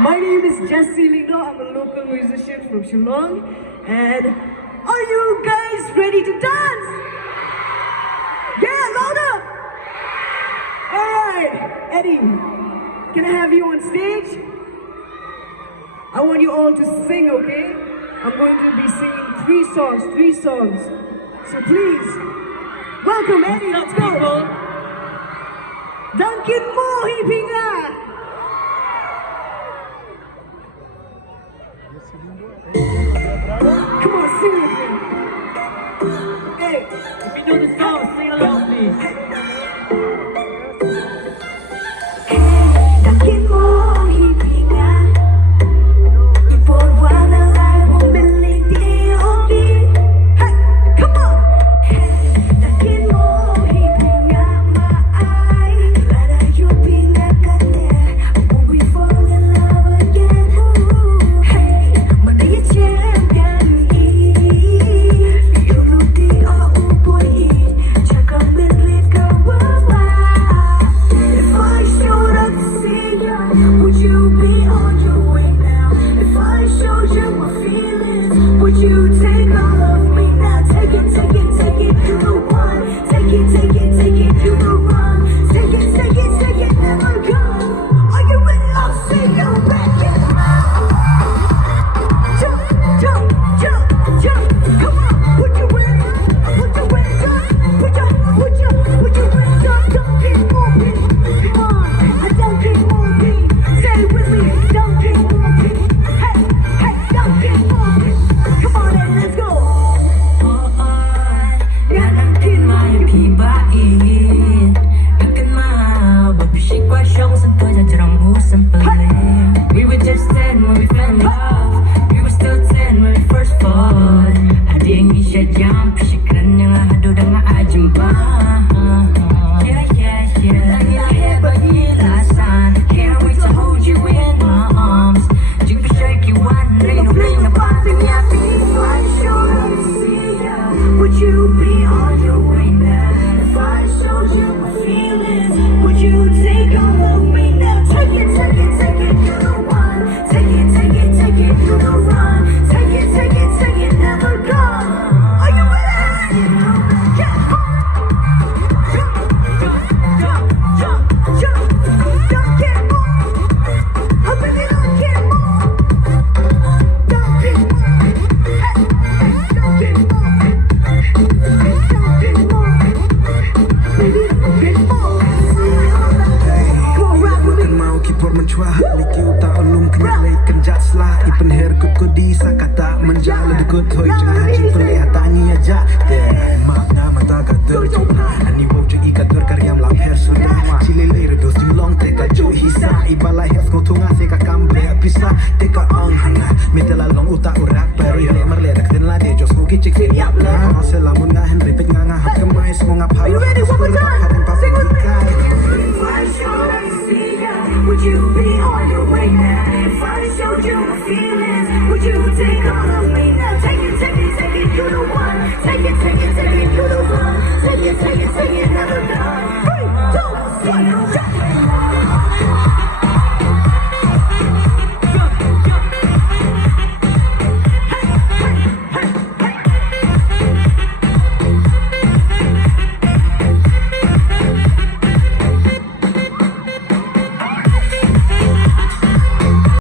My name is Jessie Lyngdoh. I'm a local musician from Shillong. And are you guys ready to dance? Yeah, louder! Alright, Eddie, can I have you on stage? I want you all to sing, okay? I'm going to be singing three songs. So please, welcome Eddie, let's go! Kynmo Jessie Lyngdoh. Come on, sing with me. Hey, if you know the song, sing along, please. Take it, you the one. Take it, you the one. Take it,